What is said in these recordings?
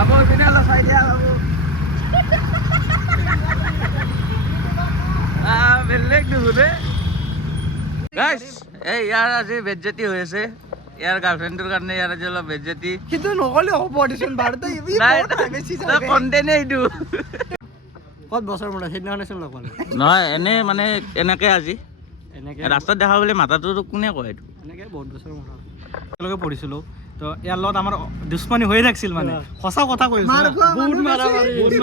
বাবু এইপিনে অলপ চাই দিয়া বাবু বেলেগ দেখোন ৰে গাইছ এই ইয়াৰ আজি বেজ্জতি হৈ আছে ইয়াৰ গাৰ্লফ্ৰেণ্ডৰ কাৰণে ইয়াৰ আজি অলপ বেজ্জতি কিন্তু নকলে হ'ব দেচোন ভাৰতে ইবি বেছি নাই কণ্টেনে এইটো কত বছৰ মূৰত সেইদিনাখনে চোন লগ পালো নহয় এনে মানে এনেকে আজি এনেকে ৰাস্তাত দেখা বুলি মাথাটো কোনে কয় এইটো এনেকে বহুত বছৰ মূৰত একেলগে পঢ়িছিলো তো ইয়াৰ লগত আমাৰ দুশ্মনী হৈ থাকিছিল মানে সঁচা কথা কৈছো বহুত মাৰামাৰি হৈছে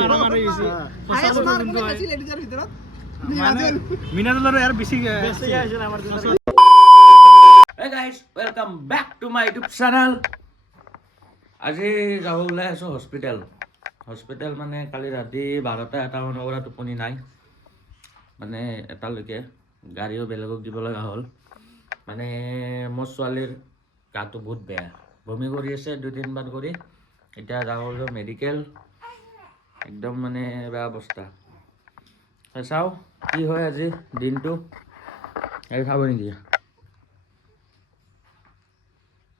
মানে মিনাজলৰ ইয়াৰ বেছি আছিল আমাৰ Hey guys, welcome back to my YouTube channel. আজি যাব ওলাই আছো হস্পিটেল মানে কালি ৰাতি 12টা এটা মানৰ পৰা টোপনি নাই মানে এটালৈকে গাড়ীও বেলেগক দিব লগা হ'ল মানে মোৰ ছোৱালীৰ গাটো বহুত বেয়া বমি কৰি আছে 2-3 বাৰ কৰি এতিয়া যাব লাগিব মেডিকেল একদম মানে বেয়া অৱস্থা চাওঁ কি হয় আজি দিনটো এই খাব নেকি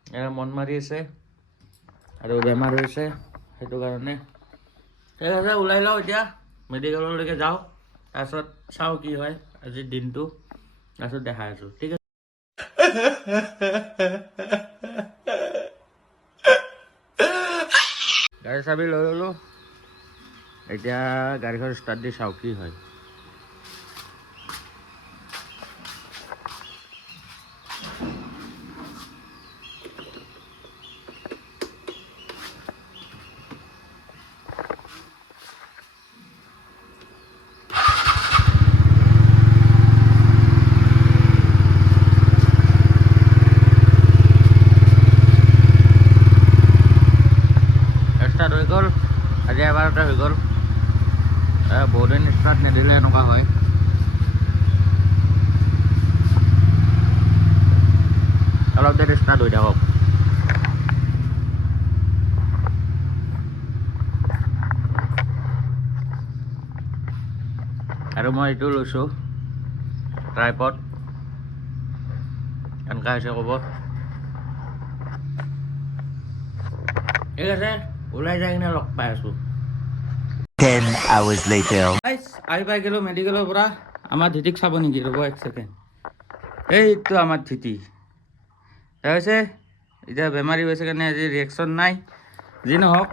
এয়া মন মাৰি আছে আৰু বেমাৰ হৈছে সেইটো কাৰণে ঠিক আছে ওলাই লওঁ এতিয়া মেডিকেললৈকে যাওঁ তাৰপিছত চাওঁ কি হয় আজিৰ দিনটো তাৰপিছত দেখাই আছোঁ ঠিক আছে গাড়ী চাবি লৈ ল'লোঁ এতিয়া গাড়ীখন ষ্টাৰ্ট দি চাওঁ কি হয় ষ্টাৰ্ট হৈ গ'ল আজি এবাৰতে হৈ গ'ল বহুদিন ষ্টাৰ্ট নিদিলে এনেকুৱা হয় অলপ দেৰি ষ্টাৰ্ট হৈ থাকক আৰু মই এইটো লৈছোঁ ট্ৰাইপড এনেকুৱা হৈছে ক'ব ঠিক আছে ওলাই যাই কিনে লগ পাই আছোঁ 10 hours later. আহি পাই গ'লোঁ মেডিকেলৰ পৰা আমাৰ ধিতিক চাব নেকি ৰ'ব এক ছেকেণ্ড এইটো আমাৰ ধিতি হৈছে এতিয়া বেমাৰী হৈছে কাৰণে আজি ৰিয়েকশ্যন নাই যি নহওক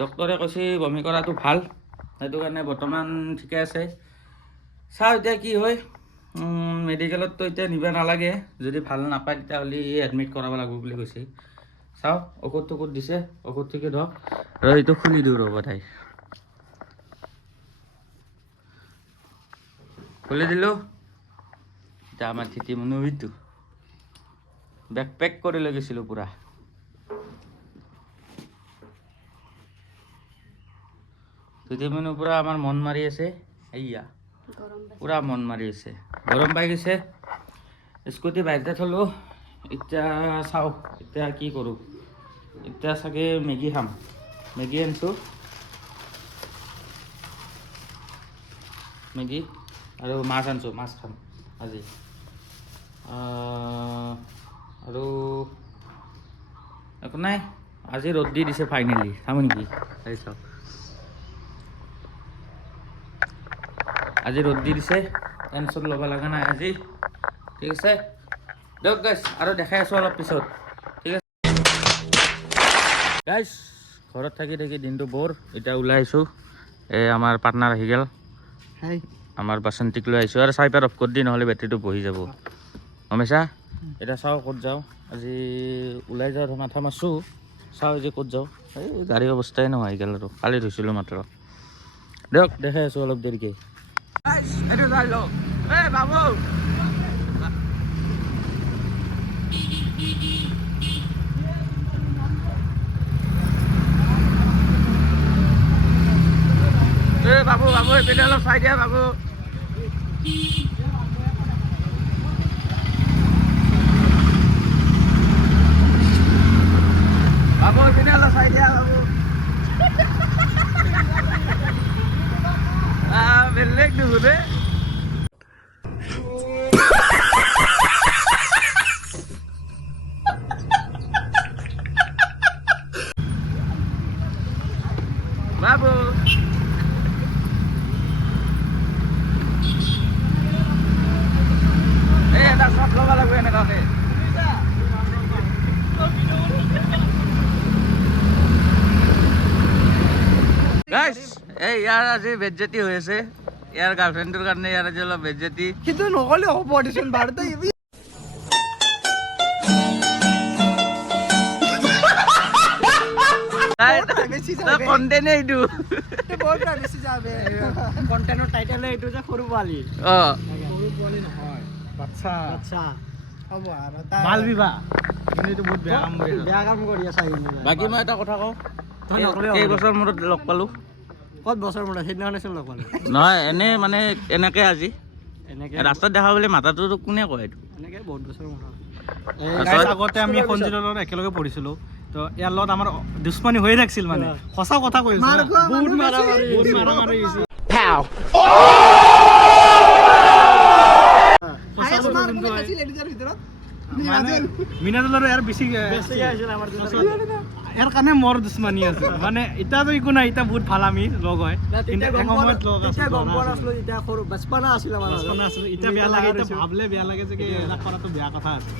ডক্টৰে কৈছে বমি কৰাটো ভাল সেইটো কাৰণে বৰ্তমান ঠিকে আছে চাওঁ এতিয়া কি হয় মেডিকেলততো এতিয়া নিব নালাগে যদি ভাল নাপায় তেতিয়াহ'লে এডমিট কৰাব লাগিব বুলি কৈছে চাওঁ ঔষধ দিছে ঔষধ ঠিকে ধৰক আৰু এইটো খুলি দিওঁ ৰ'ব তাই খুলি দিলোঁ এতিয়া আমাৰ ধিতি মনোবিদটো বেগ পেক কৰি লৈ গৈছিলোঁ পূৰা ধিতি মনো পূৰা আমাৰ মন মাৰি আছে এয়া পূৰা মন মাৰি আছে গৰম পাই গৈছে স্কুটি বাহিৰতে থলোঁ এতিয়া চাওঁ এতিয়া কি কৰোঁ এতিয়া চাগে মেগী খাম মেগী আনিছোঁ মেগী আৰু মাছ আনিছোঁ মাছ খাম আজি আৰু একো নাই আজি ৰ'দ দি দিছে ফাইনেলি চাম নেকি চাই চাওক আজি ৰ'দ দি দিছে টেনশ্যন ল'ব লগা নাই আজি ঠিক আছে দিয়ক গাইছ আৰু দেখাই আছোঁ অলপ পিছত ঠিক আছে গাইছ ঘৰত থাকি দিনটো বৰ এতিয়া ওলাই আহিছোঁ এই আমাৰ পাৰ্টনাৰ আহি গ'ল আমাৰ বাচন্তিক লৈ আহিছোঁ আৰু চাইপাৰ অফ কৰি দি নহ'লে বেটেৰীটো বহি যাব গমছা এতিয়া চাওঁ ক'ত যাওঁ আজি ওলাই যাওঁ মাথা মাৰছোঁ চাওঁ আজি ক'ত যাওঁ এই গাড়ীৰ অৱস্থাই নহয় আহি গ'ল আৰু কালি ধুইছিলোঁ মাত্ৰ দিয়ক দেখাই আছোঁ অলপ দেৰিকৈ এইটো চাই লওক এই বাবু বাবু এইপিনে অলপ চাই দিয়া বাবু এইপিনে অলপ চাই দিয়া বাবু বেলেগ দেখোন ৰে বাবু এই এটা চট ল'ব লাগিব এনেকুৱাকে গাইছ এই ইয়াৰ আজি বেজ্জতি হৈ আছে ইয়াৰ গাৰ্লফ্ৰেণ্ডৰ কাৰণে ইয়াৰ আজি অলপ বেজ্জতি কিন্তু নকলে হ'ব দিচোন ভাৰতে কণ্টেণ্ট এইটো কণ্টেণ্টৰ টাইটেল এইটো যে সৰু পোৱালি সৰু পোৱালি নহয় বাচ্চা বাচ্চা হ'ব আৰু বাল বিবাহ কিন্তু এইটো বহুত বেয়া কাম কৰি আছে বাকী মই এটা কথা কওঁ কেইবছৰ মূৰত লগ পালোঁ ক'ত বছৰ মূৰত সেইদিনাখনেচোন লগ পালোঁ নহয় এনে মানে এনেকে আজি এনেকে ৰাস্তাত দেখা বুলি মাথাটো কোনে কয় এইটো এনেকে বহুত বছৰ মূৰত আগতে আমি সঞ্জিতৰ লগত একেলগে পঢ়িছিলোঁ তো ইয়াৰ লগত আমাৰ দুশ্মনী হৈ থাকিছিল মানে সঁচা কথা কৈ আছো বহুত মাৰামাৰি হৈছে মিনাজলৰ ইয়াৰ বেছি ইয়াৰ কাৰণে মোৰ দুশ্মনী আছে মানে এতিয়াতো একো নাই এতিয়া বহুত ভাল আমি লগ হয় কিন্তু এসময়ত লগ আছিলোঁ এতিয়া বেয়া লাগে এতিয়া ভাবলে বেয়া লাগে যে এটা কৰাটো বেয়া কথা আছে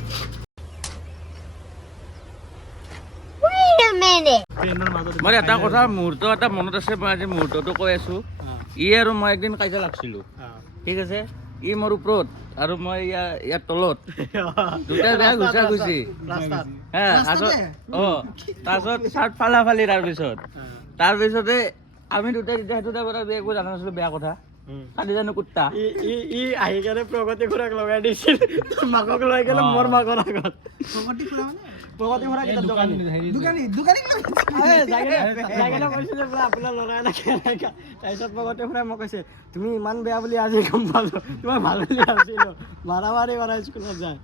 মই এটা কথা মুহূৰ্ত এটা মনত আছে মই আজি মুহূৰ্তটো কৈ আছো ই আৰু মই একদিন কাজিয়া লাগছিলোঁ ঠিক আছে ই মোৰ ওপৰত আৰু মই ইয়াৰ তলত দুটা বেয়া ঘুচা ঘুচি তাৰপিছত চাৰ্ট ফালা ফালি তাৰপিছতে আমি দুটাই তেতিয়া সেইটো টাইমত একো জানা নাছিলো বেয়া কথা কালি জানো কুত্তা ই আহি কেনে প্ৰগতি খুৰাক লগাই দিছিল মাকক লৈ গেলে মোৰ মাকৰ আগত প্ৰগতি খুৰা কিতাপ দোকানী কৈছে যে বোলে আপোনাৰ ল'ৰাই নাখায় তাৰপিছত প্ৰগতি খুৰাই মোক কৈছে তুমি ইমান বেয়া বুলি আজি গম পালো তোমাৰ ভাল বুলি ভাবিছিলো মাৰামাৰি কৰা স্কুলত যায়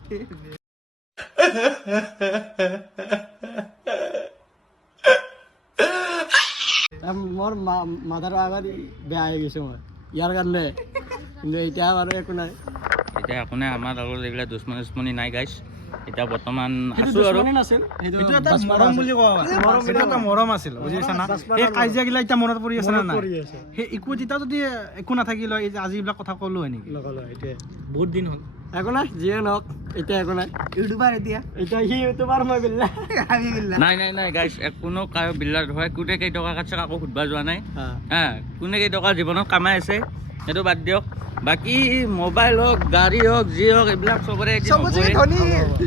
মোৰ মাথাৰ আগত বেয়া হৈ গৈছে মই ইয়াৰ কাৰণে কিন্তু এতিয়া বাৰু একো নাই এতিয়া একো নাই আমাৰ লগত এইবিলাক দুশ্মনী নাই গাইছ এতিয়া বৰ্তমান আছো আৰু এইটো এটা মৰম বুলি কোৱা সেইটো এটা মৰম আছিল বুজিছা না এই কাজিয়াগিলা এতিয়া মনত পৰি আছে না নাই সেই একো তেতিয়া যদি একো নাথাকিল এই যে আজি এইবিলাক কথা ক'লো হয় নেকি এতিয়া বহুত দিন হ'ল একো নাই যিয়ে নহওক এতিয়া একো নাই ইউটিউবাৰ এতিয়া সি ইউটিউবাৰ মই বিল্লা নাই গাইছ কোনো কাৰো বিল্লাৰ হয় কোনে কেইটকা কাটছে কাকো সুধবা যোৱা নাই কোনে কেইটকা জীৱনত কামাই আছে সেইটো বাদ দিয়ক বাকী মোবাইল হওক গাড়ী হওক যি হওক এইবিলাক চবৰে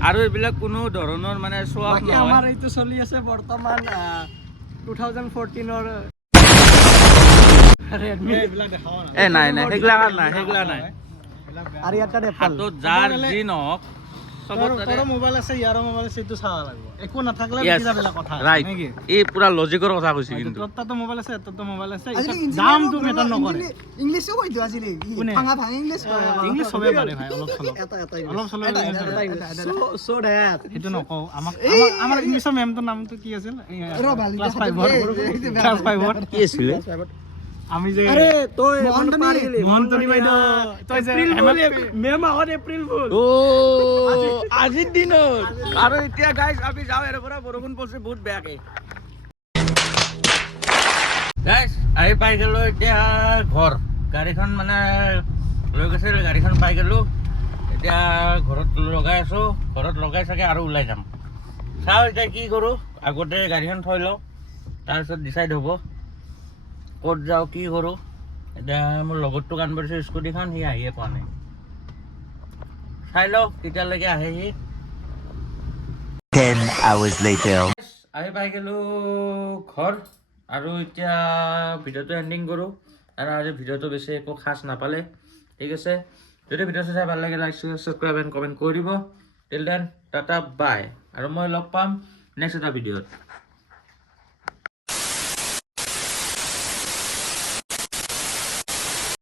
আৰু এইবিলাক কোনো ধৰণৰ মানে চোৱা আমাৰ এইটো চলি আছে বৰ্তমান 2014ৰ ৰেডমি এইবিলাক দেখাও নাই সেইগিলা নাই আৰু ইয়াত হাতত যাৰ যি নহওক তোৰ মোবাইল আছে ইয়াৰ মোবাইল আছে এইটো চাব লাগিব একো নাথাকিলে বেলেগ কথা নেকি এই পুৰা লজিকৰ কথা কৈছে কিন্তু তোৰতো মোবাইল আছে তোৰতো মোবাইল আছে দামটো মেটাৰ নকৰে ইংলিছো কৈ দিও আজিলে ভাঙা ইংলিছ ইংলিছ সবে পাৰে ভাই অলপ সো দ্যাট সেইটো নকওঁ আমাৰ ইংলিছৰ মেমটোৰ নামটো কি আছিল ক্লাছ 5 কি আছিলে আমি যে আৰে তই মন্তনি বাইদেউ তই যে মেম আগত এপ্ৰিল ফুল আজিৰ দিনত আৰু এতিয়া গাইছ আমি যাওঁ ইয়াৰ পৰা বৰষুণ পৰিছে বহুত বেয়াকে গাইছ আহি পাই গ'লো এতিয়া ঘৰ গাড়ীখন মানে লৈ গৈছিল গাড়ীখন পাই গ'লো এতিয়া ঘৰত লগাই আছো ঘৰত লগাই চাগে আৰু ওলাই যাম চাওঁ এতিয়া কি কৰোঁ আগতে গাড়ীখন থৈ লওঁ তাৰপিছত ডিচাইড হ'ব ক'ত যাওঁ কি কৰোঁ এতিয়া মোৰ লগৰটোক আনিব দিছোঁ স্কুটিখন সি আহিয়ে পোৱা নাই চাই লওঁ কেতিয়ালৈকে আহে সি 10 hours later. আহি পাই গ'লো ঘৰ আৰু এতিয়া ভিডিঅ'টো এণ্ডিং কৰোঁ আৰু আজি ভিডিঅ'টো বেছি একো খাচ নাপালে ঠিক আছে যদি ভিডিঅ'টো চাই ভাল লাগে লাইক ছাবস্ক্ৰাইব এণ্ড কমেণ্ট কৰি দিব টিল দেন টাটা বাই আৰু মই লগ পাম নেক্সট এটা ভিডিঅ'ত